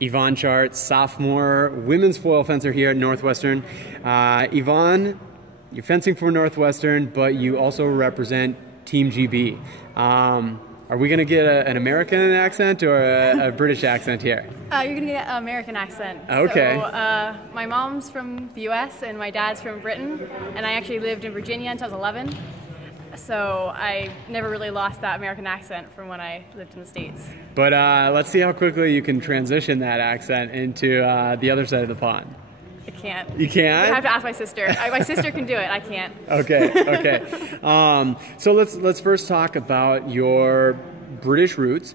Yvonne Chart, sophomore women's foil fencer here at Northwestern. Yvonne, you're fencing for Northwestern, but you also represent Team GB. Are we going to get an American accent or a British accent here? You're going to get an American accent. Okay. So, my mom's from the US and my dad's from Britain, and I actually lived in Virginia until I was 11. So I never really lost that American accent from when I lived in the States. But let's see how quickly you can transition that accent into the other side of the pond. I can't. You can't? I have to ask my sister. My sister can do it. I can't. Okay, okay. So let's first talk about your British roots.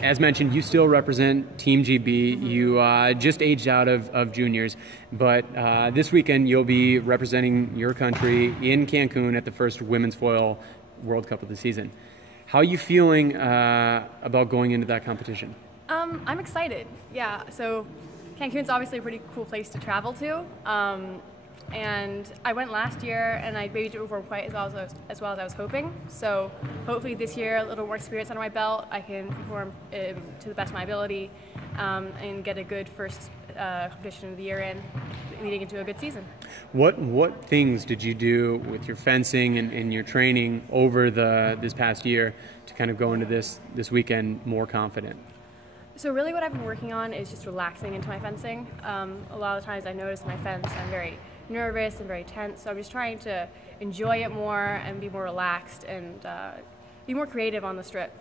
As mentioned, you still represent Team GB. You just aged out of juniors, but this weekend you'll be representing your country in Cancun at the first Women's Foil World Cup of the season. How are you feeling about going into that competition? I'm excited. Yeah. So Cancun's obviously a pretty cool place to travel to. And I went last year and I maybe didn't perform quite as well as I was hoping. So hopefully this year, a little more experience under my belt, I can perform to the best of my ability and get a good first competition of the year in, leading into a good season. What things did you do with your fencing and your training over this past year to kind of go into this weekend more confident? So really what I've been working on is just relaxing into my fencing. A lot of times I notice in my fence I'm very nervous and very tense, so I'm just trying to enjoy it more and be more relaxed and be more creative on the strip.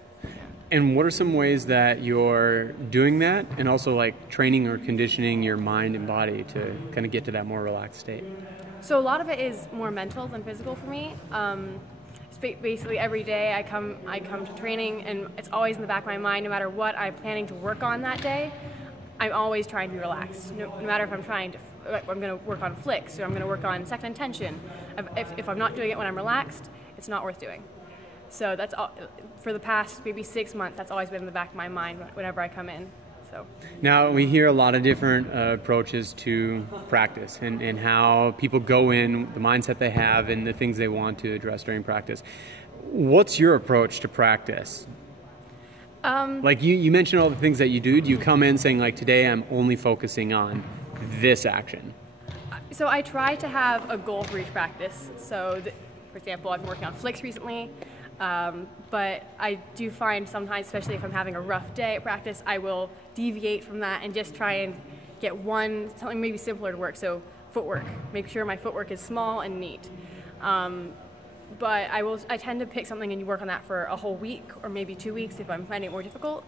And what are some ways that you're doing that and also like training or conditioning your mind and body to kind of get to that more relaxed state? So a lot of it is more mental than physical for me. Basically every day I come to training and it's always in the back of my mind, no matter what I'm planning to work on that day, I'm always trying to be relaxed. No matter if I'm going to work on flicks or I'm going to work on second intention. If I'm not doing it when I'm relaxed, it's not worth doing. So that's all, for the past maybe 6 months, that's always been in the back of my mind whenever I come in. So. Now we hear a lot of different approaches to practice and how people go in, the mindset they have and the things they want to address during practice. What's your approach to practice? Like you mentioned all the things that you do. Do you come in saying like, today I'm only focusing on this action? So I try to have a goal for each practice. So for example, I've been working on flicks recently, but I do find sometimes, especially if I'm having a rough day at practice, I will deviate from that and just try and get something maybe simpler to work. So footwork, make sure my footwork is small and neat. But I tend to pick something and work on that for a whole week or maybe 2 weeks if I'm finding it more difficult.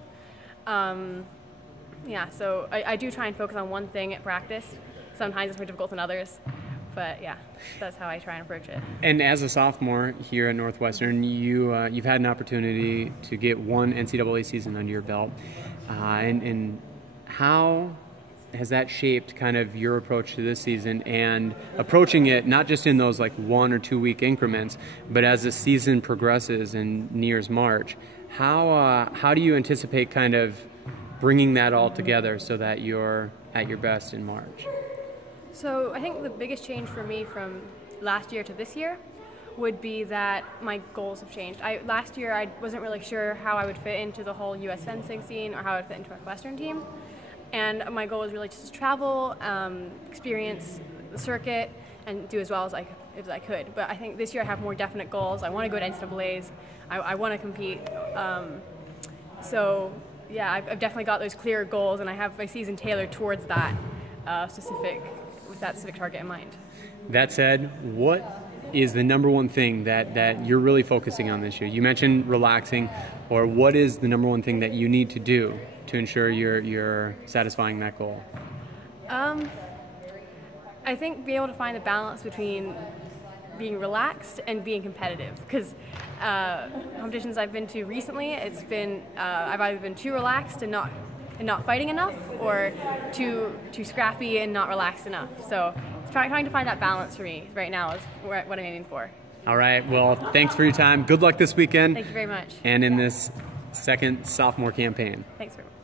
Yeah, so I do try and focus on one thing at practice. Sometimes it's more difficult than others, but yeah, that's how I try and approach it. And as a sophomore here at Northwestern, you've had an opportunity to get one NCAA season under your belt. And how has that shaped kind of your approach to this season and approaching it not just in those like 1 or 2 week increments, but as the season progresses and nears March? How do you anticipate kind of bringing that all together so that you're at your best in March? So I think the biggest change for me from last year to this year would be that my goals have changed. Last year I wasn't really sure how I would fit into the whole US fencing scene or how I would fit into a Western team. And my goal was really just to travel, experience the circuit, and do as well as I could. But I think this year I have more definite goals. I want to go to NCAAs. I want to compete. So yeah, I've definitely got those clear goals, and I have my season tailored towards that with that specific target in mind. That said, what is the number one thing that you're really focusing on this year? You mentioned relaxing, or what is the number one thing that you need to do to ensure you're satisfying that goal? I think being able to find the balance between being relaxed and being competitive, because competitions I've been to recently, it's been I've either been too relaxed and not fighting enough, or too scrappy and not relaxed enough. So trying to find that balance for me right now is what I'm aiming for. All right, well, thanks for your time. Good luck this weekend. Thank you very much. And in this second sophomore campaign. Thanks very much.